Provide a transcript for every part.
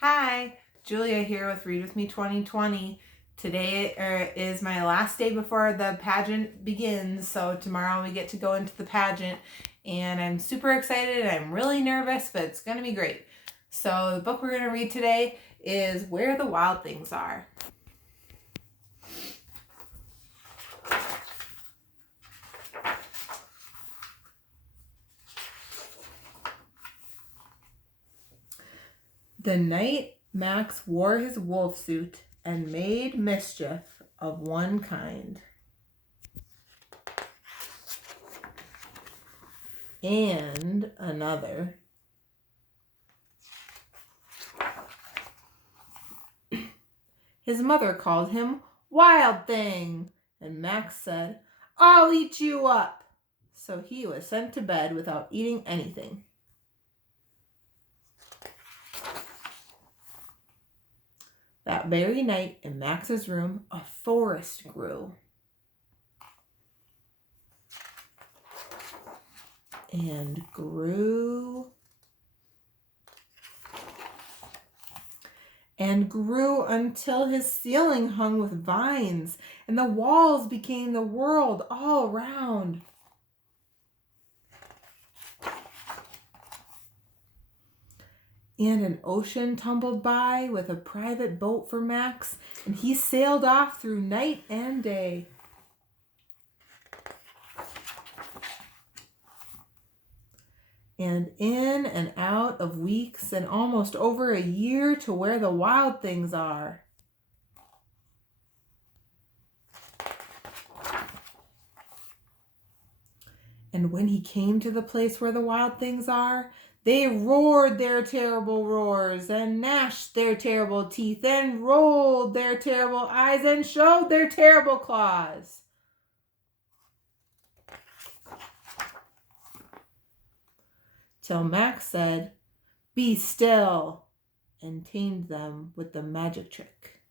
Hi, Julia here with Read With Me 2020. Today is my last day before the pageant begins, so tomorrow we get to go into the pageant, and I'm super excited. I'm really nervous, but it's going to be great. So the book we're going to read today is Where the Wild Things Are. The night Max wore his wolf suit and made mischief of one kind and another. His mother called him Wild Thing, and Max said, "I'll eat you up." So he was sent to bed without eating anything. That very night in Max's room, a forest grew. And grew and grew until his ceiling hung with vines, and the walls became the world all around. And an ocean tumbled by with a private boat for Max, and he sailed off through night and day. And in and out of weeks and almost over a year to where the wild things are. And when he came to the place where the wild things are, they roared their terrible roars and gnashed their terrible teeth and rolled their terrible eyes and showed their terrible claws. Till Max said, "Be still," and tamed them with the magic trick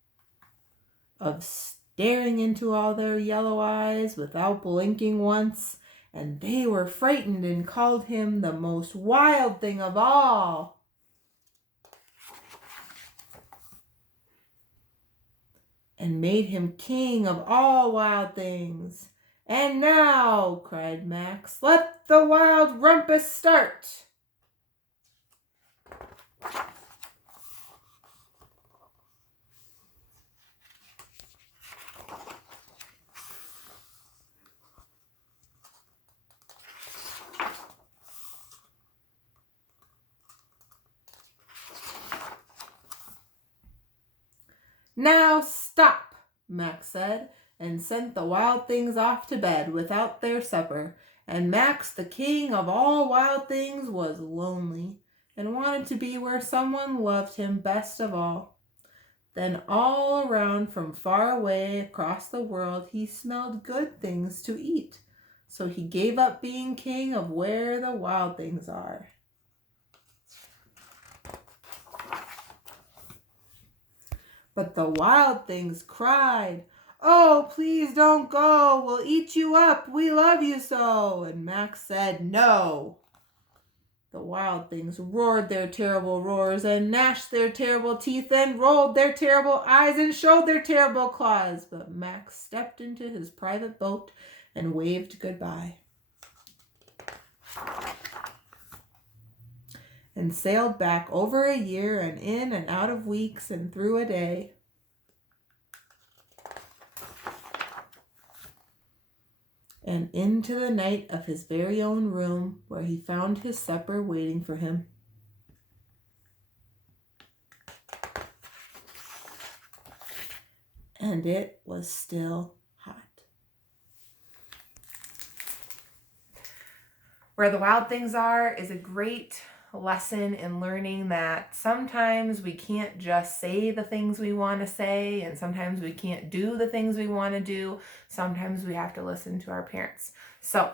of staring into all their yellow eyes without blinking once, and they were frightened and called him the most wild thing of all. And made him king of all wild things. "And now," cried Max, "let the wild rumpus start." "Now stop," Max said, and sent the wild things off to bed without their supper. And Max, the king of all wild things, was lonely and wanted to be where someone loved him best of all. Then all around from far away across the world he smelled good things to eat. So he gave up being king of where the wild things are. But the wild things cried, "Oh, please don't go. We'll eat you up. We love you so." And Max said, "No." The wild things roared their terrible roars and gnashed their terrible teeth and rolled their terrible eyes and showed their terrible claws. But Max stepped into his private boat and waved goodbye. And sailed back over a year and in and out of weeks and through a day. And into the night of his very own room, where he found his supper waiting for him. And it was still hot. Where the Wild Things Are is a great lesson in learning that sometimes we can't just say the things we want to say, and sometimes we can't do the things we want to do. Sometimes we have to listen to our parents. So,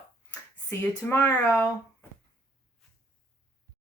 see you tomorrow.